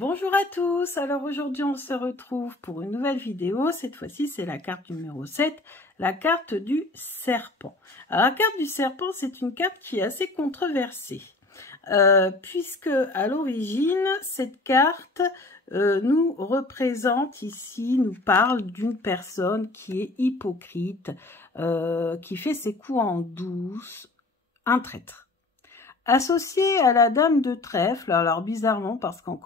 Bonjour à tous, alors aujourd'hui on se retrouve pour une nouvelle vidéo, cette fois-ci c'est la carte numéro 7, la carte du serpent. Alors la carte du serpent c'est une carte qui est assez controversée, puisque à l'origine cette carte nous représente ici, nous parle d'une personne qui est hypocrite, qui fait ses coups en douce, un traître. Associé à la dame de trèfle, alors bizarrement parce qu'en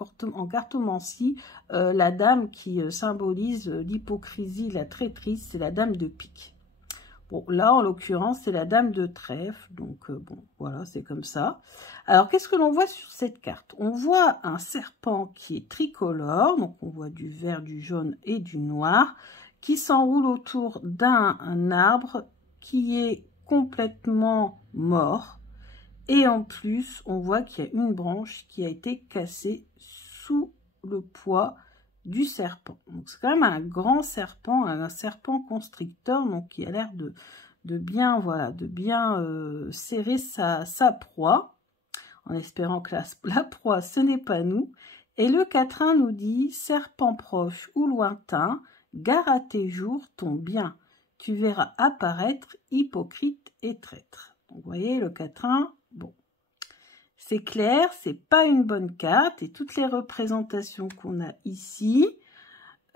cartomancie, la dame qui symbolise l'hypocrisie, la traîtrise, c'est la dame de pique. Bon, là en l'occurrence c'est la dame de trèfle, donc bon voilà c'est comme ça. Alors qu'est-ce que l'on voit sur cette carte? On voit un serpent qui est tricolore, donc on voit du vert, du jaune et du noir, qui s'enroule autour d'un arbre qui est complètement mort. Et en plus, on voit qu'il y a une branche qui a été cassée sous le poids du serpent. Donc c'est quand même un grand serpent, un serpent constricteur, donc qui a l'air de bien, voilà, de bien serrer sa proie, en espérant que la proie, ce n'est pas nous. Et le quatrain nous dit, serpent proche ou lointain, gare à tes jours ton bien, tu verras apparaître hypocrite et traître. Donc vous voyez le quatrain. Bon, c'est clair, c'est pas une bonne carte et toutes les représentations qu'on a ici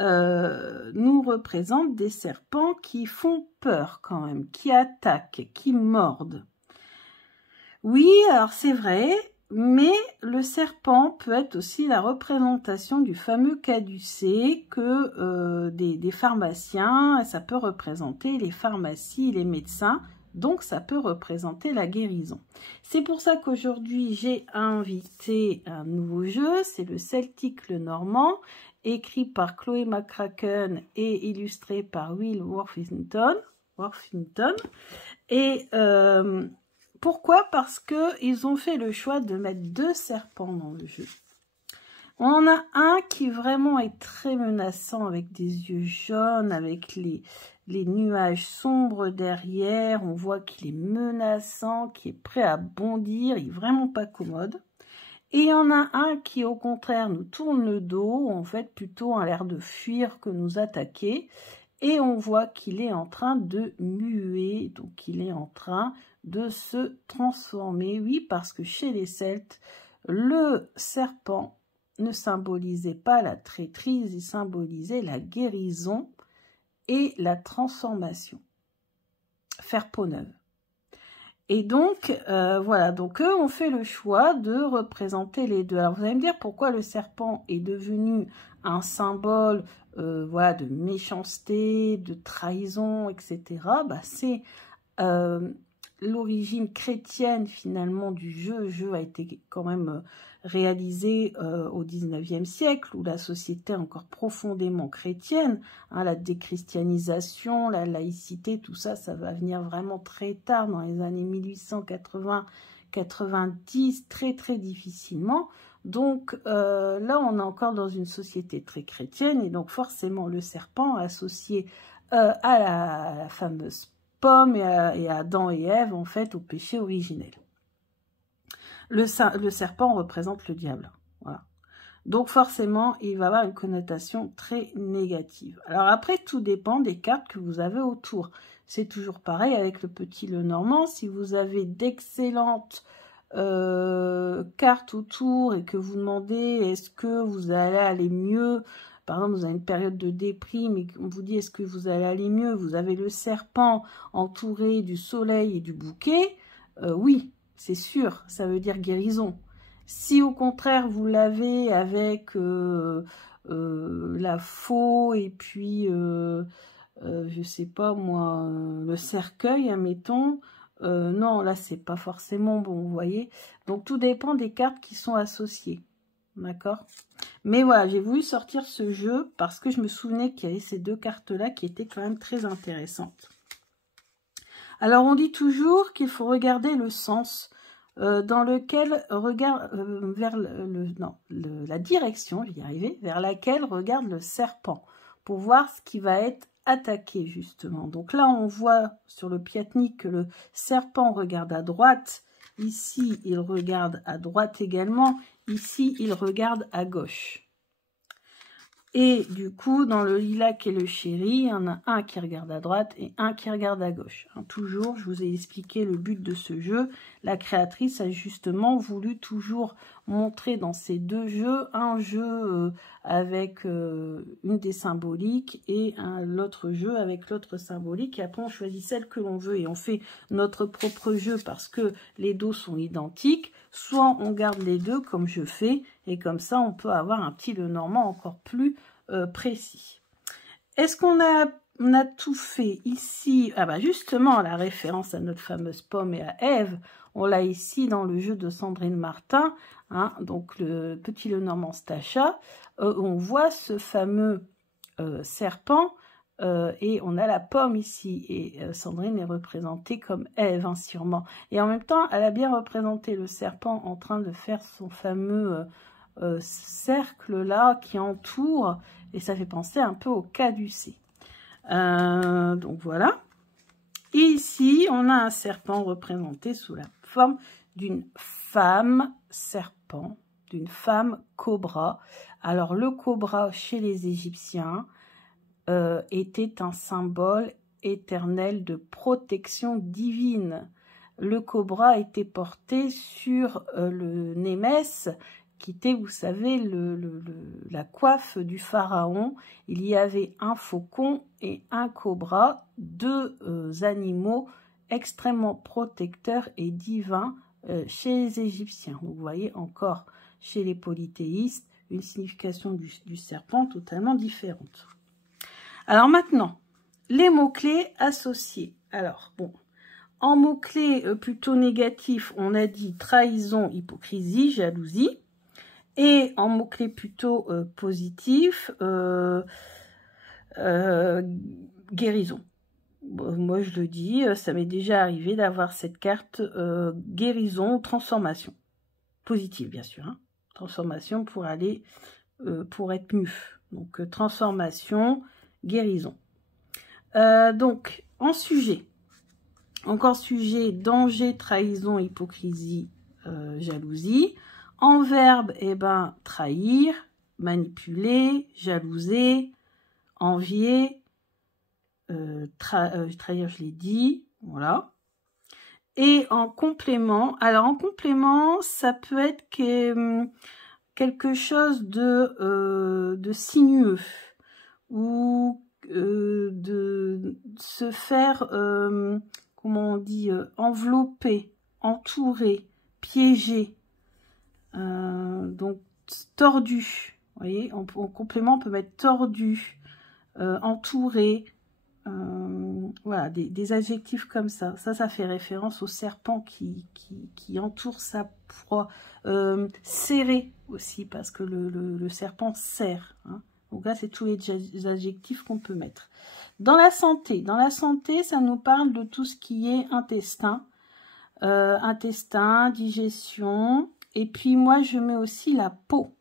nous représentent des serpents qui font peur quand même, qui attaquent, qui mordent. Oui, alors c'est vrai, mais le serpent peut être aussi la représentation du fameux caducée que des pharmaciens, ça peut représenter les pharmacies, les médecins. Donc, ça peut représenter la guérison. C'est pour ça qu'aujourd'hui, j'ai invité un nouveau jeu. C'est le Celtic le Normand, écrit par Chloé McCracken et illustré par Will Worthington. Et pourquoi? Parce qu'ils ont fait le choix de mettre deux serpents dans le jeu. On en a un qui vraiment est très menaçant avec des yeux jaunes, avec les nuages sombres derrière. On voit qu'il est menaçant, qu'il est prêt à bondir, il est vraiment pas commode. Et il y en a un qui au contraire nous tourne le dos, en fait plutôt a l'air de fuir que nous attaquer. Et on voit qu'il est en train de muer, donc il est en train de se transformer. Oui, parce que chez les Celtes, le serpent ne symbolisait pas la traîtrise, il symbolisait la guérison et la transformation. Faire peau neuve. Et donc, voilà, donc eux ont fait le choix de représenter les deux. Alors vous allez me dire pourquoi le serpent est devenu un symbole voilà, de méchanceté, de trahison, etc. Bah, c'est l'origine chrétienne finalement du jeu. Le jeu a été quand même réalisé au 19e siècle, où la société est encore profondément chrétienne. Hein, la déchristianisation, la laïcité, tout ça, ça va venir vraiment très tard, dans les années 1880-90, très très difficilement. Donc là, on est encore dans une société très chrétienne, et donc forcément le serpent associé à la fameuse pomme et à Adam et Ève, en fait, au péché originel. Le serpent représente le diable. Voilà. Donc forcément, il va avoir une connotation très négative. Alors après, tout dépend des cartes que vous avez autour. C'est toujours pareil avec le petit le Normand. Si vous avez d'excellentes cartes autour et que vous demandez est-ce que vous allez aller mieux, par exemple vous avez une période de déprime et on vous dit est-ce que vous allez aller mieux, vous avez le serpent entouré du soleil et du bouquet, oui, c'est sûr, ça veut dire guérison. Si au contraire vous l'avez avec la faux et puis je sais pas moi, le cercueil, admettons, non, là c'est pas forcément bon, vous voyez. Donc tout dépend des cartes qui sont associées, d'accord. Mais voilà, j'ai voulu sortir ce jeu parce que je me souvenais qu'il y avait ces deux cartes là qui étaient quand même très intéressantes. Alors on dit toujours qu'il faut regarder le sens dans lequel regarde vers la direction, j'y arrivais, vers laquelle regarde le serpent pour voir ce qui va être attaqué justement. Donc là on voit sur le piatnik que le serpent regarde à droite, ici il regarde à droite également, ici il regarde à gauche. Et du coup, dans le lilac et le chéri, il y en a un qui regarde à droite et un qui regarde à gauche. Hein, toujours, je vous ai expliqué le but de ce jeu. La créatrice a justement voulu toujours montrer dans ces deux jeux un jeu avec une des symboliques et l'autre jeu avec l'autre symbolique. Et après, on choisit celle que l'on veut et on fait notre propre jeu parce que les dos sont identiques. Soit on garde les deux comme je fais et comme ça, on peut avoir un petit Lenormand encore plus précis. Est-ce qu'on a tout fait ici? Ah bah justement, la référence à notre fameuse pomme et à Ève, on l'a ici dans le jeu de Sandrine Martin, hein, donc le petit Lenormand Stacha. On voit ce fameux serpent et on a la pomme ici. Et Sandrine est représentée comme Ève, hein, sûrement. Et en même temps, elle a bien représenté le serpent en train de faire son fameux cercle là qui entoure. Et ça fait penser un peu au caducée. Donc voilà. Et ici, on a un serpent représenté sous la forme d'une femme serpent, d'une femme cobra. Alors, le cobra, chez les Égyptiens, était un symbole éternel de protection divine. Le cobra était porté sur le Némès, qui était, vous savez, la coiffe du pharaon. Il y avait un faucon et un cobra, deux animaux extrêmement protecteurs et divins chez les Égyptiens. Vous voyez encore chez les polythéistes une signification du serpent totalement différente. Alors maintenant, les mots-clés associés. Alors, bon, en mots-clés plutôt négatifs, on a dit trahison, hypocrisie, jalousie. Et en mots-clés plutôt positifs, guérison. Bon, moi, je le dis, ça m'est déjà arrivé d'avoir cette carte guérison, transformation. Positive, bien sûr. Hein. Transformation pour aller, pour être mieux. Donc, transformation, guérison. Donc, en sujet. Encore sujet, danger, trahison, hypocrisie, jalousie. En verbe, eh ben, trahir, manipuler, jalouser, envier, trahir, je l'ai dit, voilà. Et en complément, alors en complément, ça peut être quelque chose de sinueux ou de se faire, comment on dit, envelopper, entourer, piéger. Donc tordu, vous voyez, en complément on peut mettre tordu, entouré, voilà, des adjectifs comme ça. Ça fait référence au serpent qui entoure sa proie. Serré aussi, parce que le serpent serre, hein. Donc là, c'est tous les adjectifs qu'on peut mettre. Dans la santé, ça nous parle de tout ce qui est intestin, digestion. Et puis moi, je mets aussi la peau,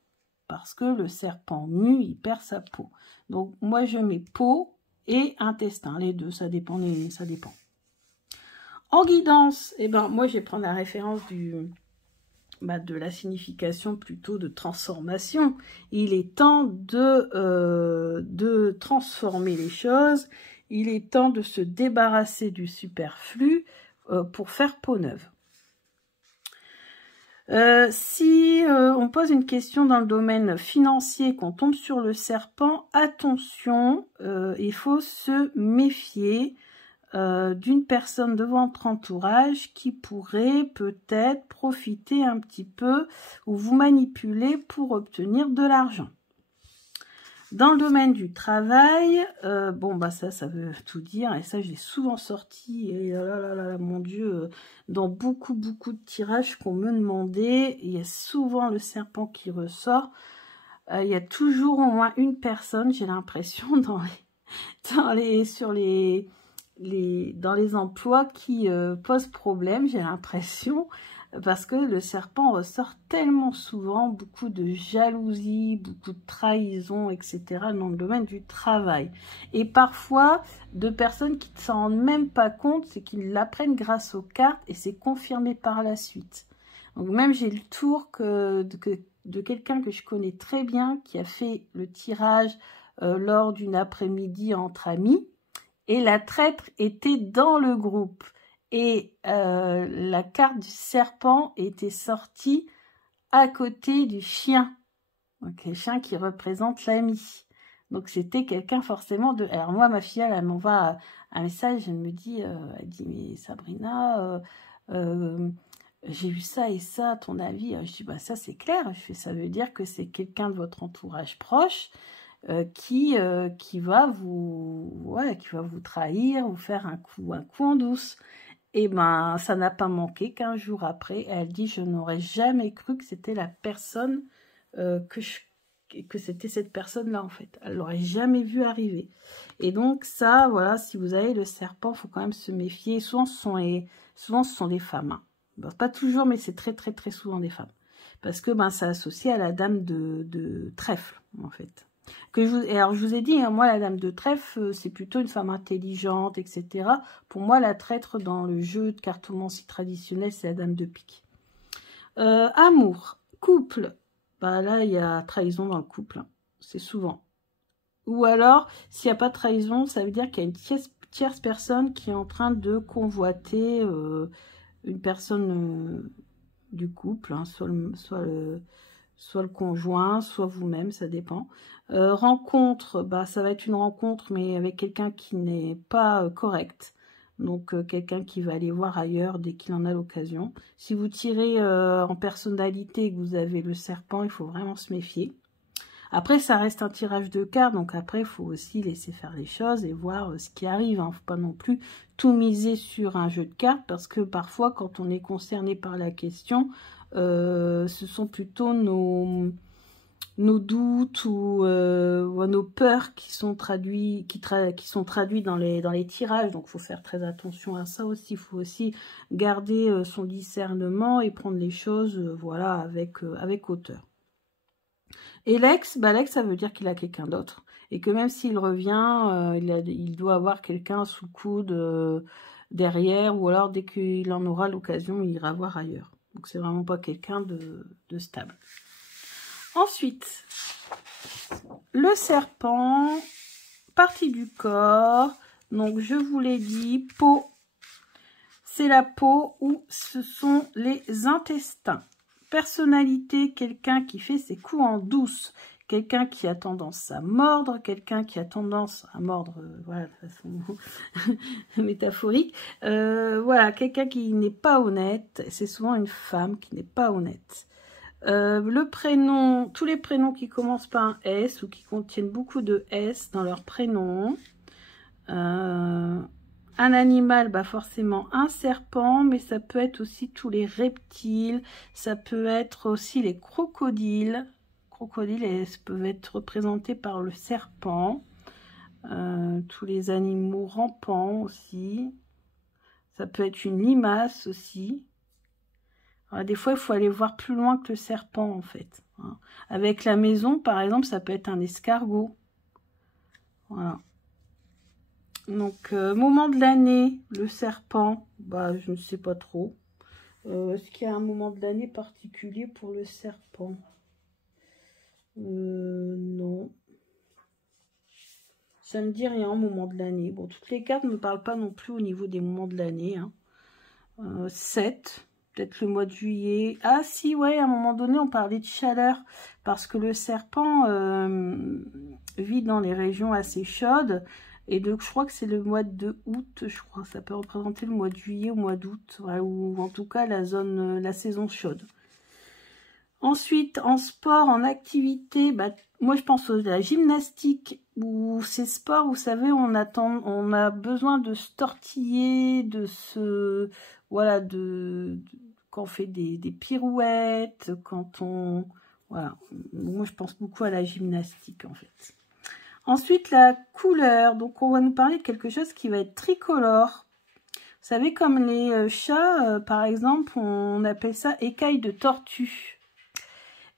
parce que le serpent mue, il perd sa peau. Donc moi, je mets peau et intestin, les deux, ça dépend. En guidance, eh ben, moi, je vais prendre la référence de la signification plutôt de transformation. Il est temps de transformer les choses, il est temps de se débarrasser du superflu pour faire peau neuve. Si on pose une question dans le domaine financier, qu'on tombe sur le serpent, attention, il faut se méfier d'une personne de votre entourage qui pourrait peut-être profiter un petit peu ou vous manipuler pour obtenir de l'argent. Dans le domaine du travail, bon bah ça veut tout dire, et ça j'ai souvent sorti, et là, mon Dieu, dans beaucoup de tirages qu'on me demandait, il y a souvent le serpent qui ressort. Il y a toujours au moins une personne, j'ai l'impression, dans les emplois qui posent problème, j'ai l'impression, parce que le serpent ressort tellement souvent, beaucoup de jalousie, beaucoup de trahison, etc. dans le domaine du travail. Et parfois, de personnes qui ne s'en rendent même pas compte, c'est qu'ils l'apprennent grâce aux cartes et c'est confirmé par la suite. Donc même j'ai le tour de quelqu'un que je connais très bien, qui a fait le tirage lors d'une après-midi entre amis. Et la traître était dans le groupe. Et la carte du serpent était sortie à côté du chien. Donc, le chien qui représente l'ami. Donc, c'était quelqu'un forcément de... Alors, moi, ma fille, elle m'envoie un message, elle me dit, elle dit, mais Sabrina, j'ai vu ça et ça, à ton avis? Je dis, bah ça, c'est clair. Je fais, ça veut dire que c'est quelqu'un de votre entourage proche qui va vous trahir, vous faire un coup en douce. Et ben, ça n'a pas manqué qu'1 jour après, elle dit, je n'aurais jamais cru que c'était la personne que c'était cette personne-là, en fait. Elle l'aurait jamais vu arriver. Et donc, ça, voilà, si vous avez le serpent, il faut quand même se méfier. Souvent, ce sont des femmes. Hein. Bon, pas toujours, mais c'est très, très, très souvent des femmes. Parce que ben, ça associe à la dame de trèfle, en fait. Alors, je vous ai dit, hein, moi, la dame de trèfle, c'est plutôt une femme intelligente, etc. Pour moi, la traître dans le jeu de cartomancie traditionnel, c'est la dame de pique. Amour, couple. Bah, là, il y a trahison dans le couple. Hein. C'est souvent. Ou alors, s'il n'y a pas de trahison, ça veut dire qu'il y a une tierce personne qui est en train de convoiter une personne du couple, hein, soit le conjoint, soit vous-même, ça dépend. Rencontre, bah, ça va être une rencontre, mais avec quelqu'un qui n'est pas correct. Donc, quelqu'un qui va aller voir ailleurs dès qu'il en a l'occasion. Si vous tirez en personnalité et que vous avez le serpent, il faut vraiment se méfier. Après, ça reste un tirage de cartes, donc après, il faut aussi laisser faire les choses et voir ce qui arrive. Il ne faut pas non plus tout miser sur un jeu de cartes, parce que parfois, quand on est concerné par la question, ce sont plutôt nos doutes ou nos peurs qui sont traduits dans les tirages. Donc, il faut faire très attention à ça aussi. Il faut aussi garder son discernement et prendre les choses voilà, avec hauteur. Et l'ex, bah, l'ex, ça veut dire qu'il a quelqu'un d'autre. Et que même s'il revient, il doit avoir quelqu'un sous le coude derrière, ou alors dès qu'il en aura l'occasion, il ira voir ailleurs. Donc, c'est vraiment pas quelqu'un de stable. Ensuite, le serpent, partie du corps. Donc, je vous l'ai dit, peau. C'est la peau ou ce sont les intestins. Personnalité, quelqu'un qui fait ses coups en douce. Quelqu'un qui a tendance à mordre, quelqu'un qui a tendance à mordre, voilà, de façon métaphorique. Voilà, quelqu'un qui n'est pas honnête. C'est souvent une femme qui n'est pas honnête. Le prénom, tous les prénoms qui commencent par un S ou qui contiennent beaucoup de S dans leur prénom. Un animal, bah forcément un serpent, mais ça peut être aussi tous les reptiles, ça peut être aussi les crocodiles. Crocodiles, elles peuvent être représentés par le serpent. Tous les animaux rampants aussi. Ça peut être une limace aussi. Alors, des fois, il faut aller voir plus loin que le serpent, en fait. Hein. Avec la maison, par exemple, ça peut être un escargot. Voilà. Donc, moment de l'année, le serpent, bah, je ne sais pas trop. Est-ce qu'il y a un moment de l'année particulier pour le serpent? Non. Ça me dit rien, moment de l'année. Bon, toutes les cartes ne me parlent pas non plus au niveau des moments de l'année. Hein. 7, peut-être le mois de juillet. Ah si, ouais, à un moment donné, on parlait de chaleur. Parce que le serpent vit dans les régions assez chaudes. Et donc, je crois que c'est le mois de août, je crois. Ça peut représenter le mois de juillet ou mois d'août. Ouais, ou en tout cas, la saison chaude. Ensuite, en sport, en activité, bah, moi, je pense à la gymnastique. Ou ces sports, vous savez, on a besoin de se tortiller, voilà, quand on fait des pirouettes, quand on... Voilà, moi, je pense beaucoup à la gymnastique, en fait. Ensuite, la couleur. Donc, on va nous parler de quelque chose qui va être tricolore. Vous savez, comme les chats, par exemple, on appelle ça écaille de tortue.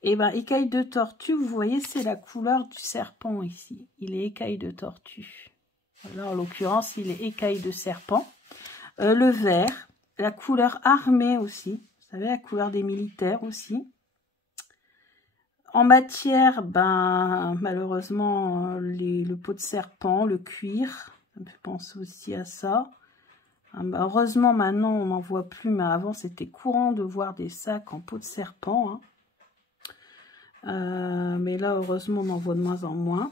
Et bien, écaille de tortue, vous voyez, c'est la couleur du serpent ici. Il est écaille de tortue. Alors, en l'occurrence, il est écaille de serpent. Le vert, la couleur armée aussi. Vous savez, la couleur des militaires aussi. En matière, ben, malheureusement, le pot de serpent, le cuir, ça me fait penser aussi à ça. Heureusement, maintenant, on n'en voit plus, mais avant, c'était courant de voir des sacs en peau de serpent. Hein. Mais là, heureusement, on en voit de moins en moins.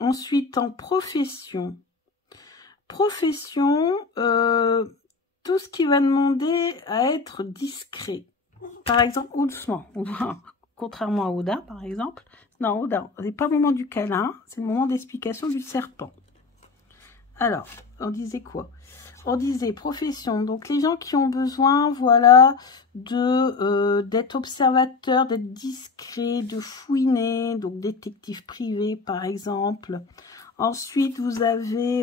Ensuite, en profession. Profession, tout ce qui va demander à être discret. Par exemple, ou doucement, contrairement à Oda, par exemple. Non, Oda, c'est pas le moment du câlin, c'est le moment d'explication du serpent. Alors, on disait quoi? On disait profession, donc les gens qui ont besoin, voilà, d'être observateurs, d'être discrets, de fouiner, donc détective privé, par exemple. Ensuite, vous avez...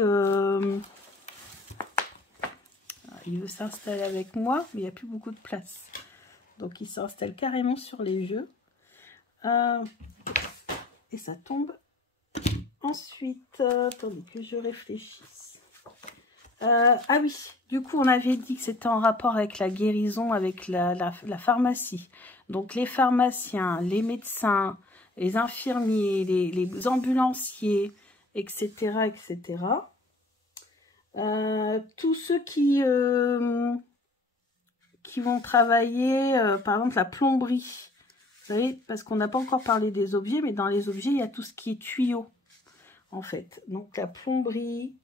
il veut s'installer avec moi, mais il n'y a plus beaucoup de place. Donc, il s'installe carrément sur les jeux. Et ça tombe. Ensuite, attendez que je réfléchisse. Ah oui, du coup, on avait dit que c'était en rapport avec la guérison, avec la pharmacie. Donc, les pharmaciens, les médecins, les infirmiers, les ambulanciers, etc., etc. Tous ceux qui vont travailler, par exemple, la plomberie. Vous savez, parce qu'on n'a pas encore parlé des objets, mais dans les objets, il y a tout ce qui est tuyaux, en fait. Donc, la plomberie.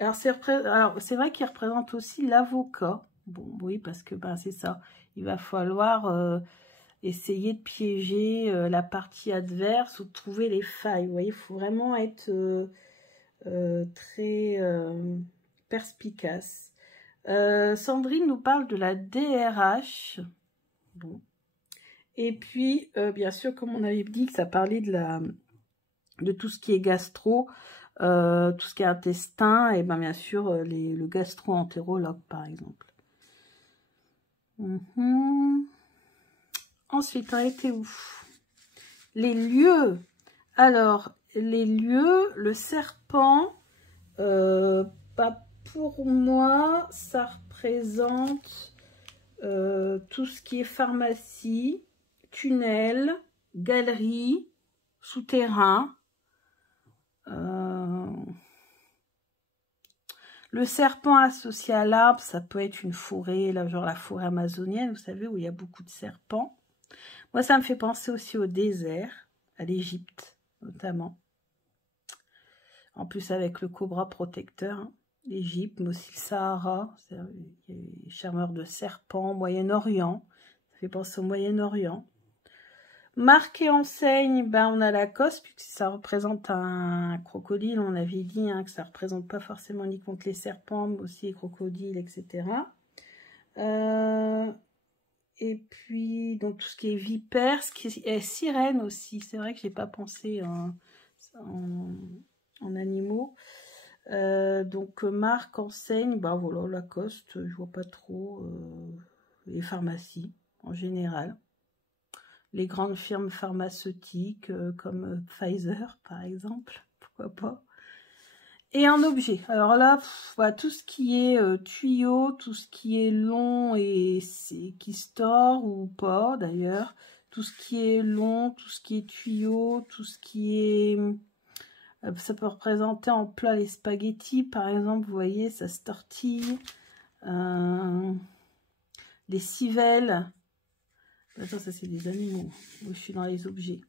Alors, c'est vrai qu'il représente aussi l'avocat. Bon, oui, parce que ben, c'est ça. Il va falloir essayer de piéger la partie adverse ou de trouver les failles. Vous voyez, il faut vraiment être très perspicace. Sandrine nous parle de la DRH. Bon. Et puis, bien sûr, comme on avait dit que ça parlait de tout ce qui est gastro, tout ce qui est intestin, et bien sûr, le gastro-entérologue, par exemple. Ensuite, on a été où? Les lieux. Alors, les lieux, le serpent, pour moi, ça représente tout ce qui est pharmacie, tunnel, galerie, souterrain. Le serpent associé à l'arbre, ça peut être une forêt, là, genre la forêt amazonienne, vous savez, où il y a beaucoup de serpents. Moi, ça me fait penser aussi au désert, à l'Égypte, notamment. En plus, avec le cobra protecteur, hein. L'Égypte, mais aussi le Sahara, les charmeurs de serpents, Moyen-Orient, ça fait penser au Moyen-Orient. Marque et enseigne, ben on a Lacoste, puisque ça représente un crocodile, on avait dit hein, que ça ne représente pas forcément uniquement que les serpents, mais aussi les crocodiles, etc. Et puis, donc tout ce qui est vipère, ce qui est sirène aussi, c'est vrai que je n'ai pas pensé en animaux. Donc marque, enseigne, ben voilà, Lacoste, je vois pas trop, les pharmacies en général. Les grandes firmes pharmaceutiques comme Pfizer, par exemple, pourquoi pas. Et en objet, alors là, voilà, tout ce qui est tuyau, tout ce qui est long et qui store ou pas d'ailleurs, tout ce qui est long, tout ce qui est tuyau, tout ce qui est... ça peut représenter en plat les spaghettis, par exemple, vous voyez, ça se tortille. Les civelles. Attends, ça c'est des animaux. Moi, je suis dans les objets.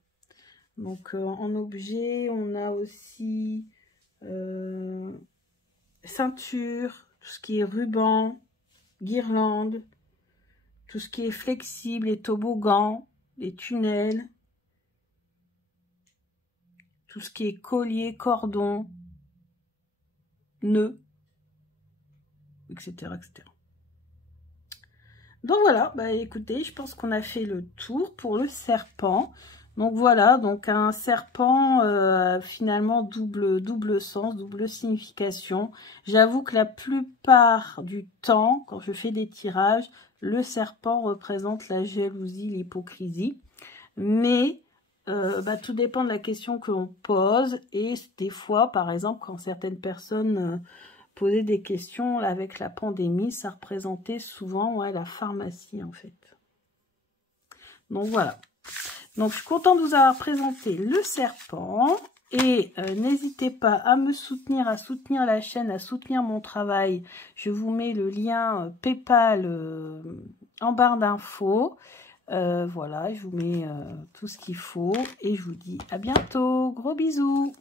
Donc en objet, on a aussi ceinture, tout ce qui est ruban, guirlande, tout ce qui est flexible, les toboggans, les tunnels, tout ce qui est collier, cordon, nœud, etc., etc. Donc voilà, bah écoutez, je pense qu'on a fait le tour pour le serpent. Donc voilà, donc un serpent finalement double sens, double signification. J'avoue que la plupart du temps, quand je fais des tirages, le serpent représente la jalousie, l'hypocrisie. Mais tout dépend de la question que l'on pose. Et des fois, par exemple, quand certaines personnes... poser des questions, là, avec la pandémie, ça représentait souvent la pharmacie, en fait. Donc voilà. Donc je suis contente de vous avoir présenté le serpent. Et n'hésitez pas à me soutenir, à soutenir la chaîne, à soutenir mon travail. Je vous mets le lien PayPal en barre d'infos. Voilà, je vous mets tout ce qu'il faut. Et je vous dis à bientôt. Gros bisous.